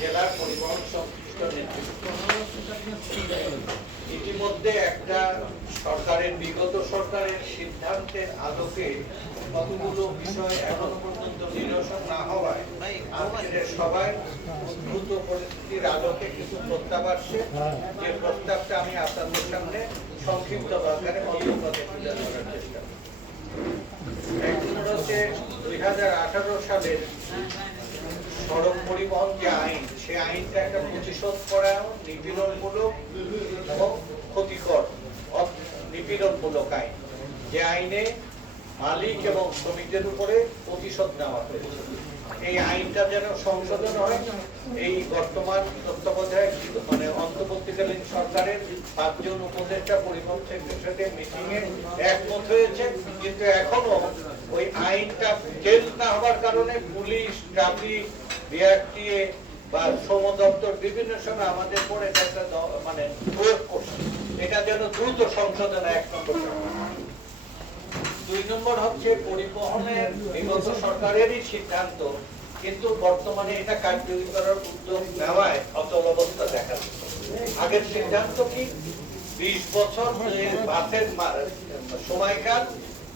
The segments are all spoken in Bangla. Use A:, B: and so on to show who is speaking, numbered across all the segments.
A: জেলার পরিবহন সংশ্লিষ্ট নেতৃত্ব। ইতিমধ্যে একটা সরকারের, বিগত সরকারের সিদ্ধান্তের আলোকে কতগুলো বিষয় এখনও পর্যন্ত নিরসন না হওয়ায় আজকের সবাই উদ্ভূত পরিস্থিতির আলোকে কিছু প্রস্তাব আসছে যে প্রস্তাবটা আমি আপনাদের সামনে সংক্ষিপ্ত আকারে মধ্যপথে তুলে ধরার চেষ্টা হচ্ছে দুই হাজার আঠারো সালের সড়ক পরিবহন যে আইন, সে আইনটা একটা প্রতিশোধ করা নিপীড়নমূলক এবং ক্ষতিকর নিপীড়নমূলক আইন। যে আইনে মালিক এবং শ্রমিকদের উপরে প্রতিশোধ নেওয়া হয়েছে। এই আইনটা যেন সংশোধন হয়, এই বর্তমান তত্ত্বাবধায়ক মানে অন্তর্বর্তীকালীন সরকারের পাঁচজন উপদেষ্টা পরিবহন মিটিং এ একমত হয়েছে, কিন্তু এখনও ওই আইনটা চেঞ্জ না হওয়ার কারণে পুলিশ, ট্রাফিক বিআরটিএ বা শ্রম দপ্তর বিভিন্ন সময় আমাদের পরে একটা মানে প্রয়োগ করছে। এটা যেন দ্রুত সংশোধন এক নম্বর দুই নম্বর হচ্ছে পরিবহনের বিগত সরকারেরই সিদ্ধান্ত, কিন্তু বর্তমানে এটা কার্যকরী করার উদ্যোগ নেওয়ায় অচল অবস্থা দেখা আগের সিদ্ধান্ত কি? বিশ বছর বাসের সময়কাল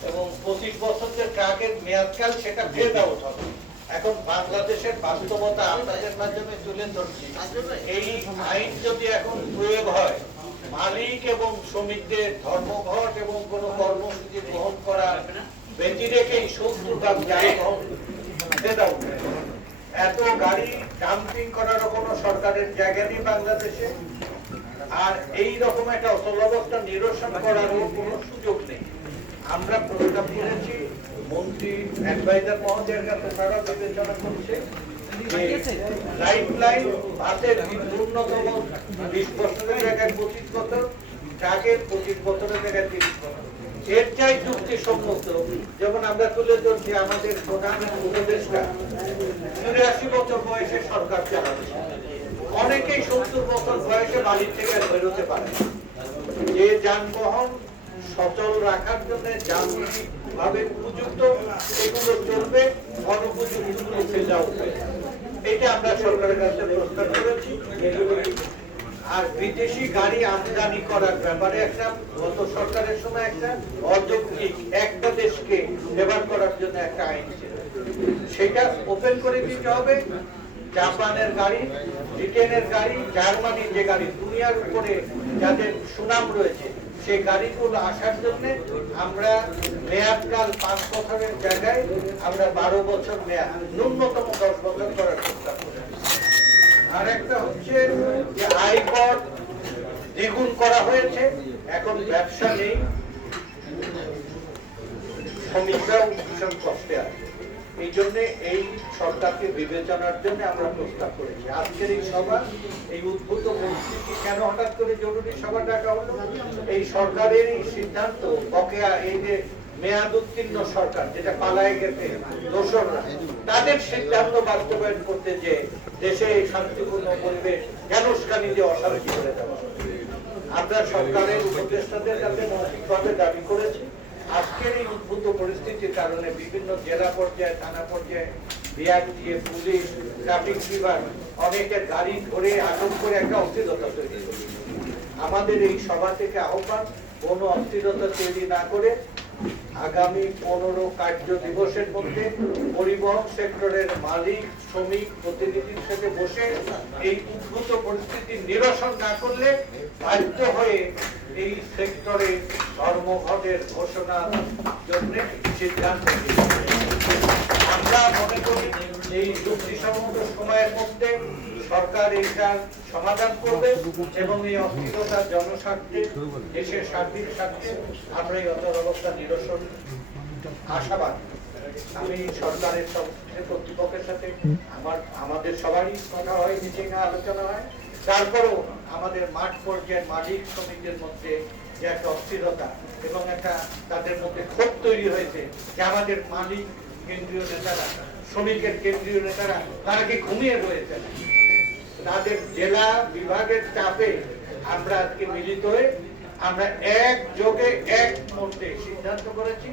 A: এবং পঁচিশ বছর যে ট্রাকের মেয়াদকাল, সেটা আউট হবে। এখন বাংলাদেশের বাস্তবতা আপনাদের মাধ্যমে তুলে ধরছি। এই আইন যদি এখন প্রয়োগ হয়, মালিক এবং শ্রমিকদের ধর্মঘট এবং কোনো কর্মসূচি গ্রহণ করা ভাগ যানবাহন ফেদা এত গাড়ি ডাম্পিং করারও কোনো সরকারের জায়গা নেই বাংলাদেশে। আর এই রকম একটা অচল অবস্থা নিরসন করারও কোনো সুযোগ নেই। আমরা প্রস্তাব করেছি মন্ত্রী অ্যাডভাইজার মহোদয়ের কাছে তারা বিবেচনা করছে লাইফ লাইন বাসের ন্যূনতম বিশ বছরের জায়গায় পঁচিশ বছর ট্রাকের পঁচিশ বছরের জায়গায় তিরিশ বছর। এর চাই যেমন আমরা তুলে ধরছি আমাদের প্রধান উপদেষ্টা চুরাশি বছর বয়সে সরকার চালাচ্ছে। অনেকেই সত্তর বছর বয়সে বাড়ির থেকে বেরোতে পারে যে যানবাহন সচল রাখার জন্য যান্ত্রিক ভাবে উপযুক্ত এগুলো চলবে ফেলা উঠবে এটা আমরা সরকারের কাছে প্রস্তাব করেছি। আর বিদেশি গাড়ি আমদানি করার ব্যাপারে একটা, গত সরকারের সময় একটা অযৌক্তিক একটা দেশকে ব্যবহার করার জন্য একটা আইন ছিল। সেটা ওপেন করে দিতে হবে। জাপানের গাড়ি, ব্রিটেনের গাড়ি, জার্মানির যে গাড়ি, দুনিয়ার উপরে যাদের সুনাম রয়েছে সেই গাড়িগুলো আসার জন্য আমরা মেয়াদকাল পাঁচ বছরের জায়গায় আমরা বারো বছর মেয়াদ, ন্যূনতম দশ বছর করার প্রস্তাব করেছি আর একটা হচ্ছে যে আয় কর দ্বিগুণ করা হয়েছে, এখন ব্যবসা নেই। শ্রমিকরাও ভীষণ কষ্টে আছে। এই জন্য এই সরকারকে বিবেচনার জন্য আমরা প্রস্তাব করেছি। আজকের এই সভা, এই উদ্ভূত পরিস্থিতি কেন হঠাৎ করে জরুরি সভা ডাকা হলো? এই সরকারের এই সিদ্ধান্ত, বকেয়া, এই যে মেয়াদ উত্তীর্ণ সরকার, যেটা পালায় গেছে, দোসররা, তাদের সিদ্ধান্ত বাস্তবায়ন করতে যে দেশে এই শান্তিপূর্ণ পরিবেশ কেন উস্কানি দিয়ে অশান্তি করে দেওয়া আমরা সরকারের উপদেষ্টাদের কাছে মৌখিকভাবে দাবি করেছি আজকের এই উদ্ভূত পরিস্থিতির কারণে বিভিন্ন জেলা পর্যায়ে, থানা পর্যায়ে, বিআরটিএ, পুলিশ, ট্রাফিক বিভাগ অনেকে গাড়ি ধরে আটক করে একটা অস্থিরতা তৈরি। আমাদের এই সভা থেকে আহ্বান, কোনো অস্থিরতা তৈরি না করে আগামী পনেরো কার্য দিবসের মধ্যে পরিবহন সেক্টরের মালিক, শ্রমিক প্রতিনিধির সাথে বসে এই উদ্ভূত পরিস্থিতি নিরসন না করলে বাধ্য হয়ে এই সেক্টরে ধর্মঘটের ঘোষণা জন্য সিদ্ধান্ত আমরা মনে করি এই যুক্তিসম্মত সময়ের মধ্যে সরকার এইটার সমাধান করবে এবং এই অস্থিরতা জনস্বার্থে, দেশের সার্বিক স্বার্থে আমরা এই অচল অবস্থা নিরসন আশাবাদ। আমি সরকারের সব কর্তৃপক্ষের সাথে আমার, আমাদের সবারই কথা হয়, মিটিং আলোচনা হয়। তারপরেও আমাদের মাঠ পর্যায়ের মালিক শ্রমিকদের মধ্যে যে একটা অস্থিরতা এবং একটা তাদের মধ্যে ক্ষোভ তৈরি হয়েছে যে আমাদের মালিক কেন্দ্রীয় নেতারা, শ্রমিকের কেন্দ্রীয় নেতারা, তারা কি ঘুমিয়ে রয়েছে তাদের জেলা বিভাগের চাপে আমরা আজকে মিলিত হয়ে আমরা এক যোগে এক মধ্যে সিদ্ধান্ত করেছি,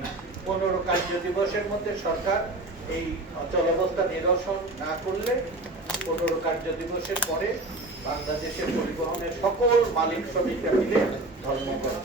A: পনেরো কার্য দিবসের মধ্যে সরকার এই অচল অবস্থা নিরসন না করলে পনেরো কার্য দিবসের পরে বাংলাদেশের পরিবহনের সকল মালিক শ্রমিকরা মিলে ধর্ম করা।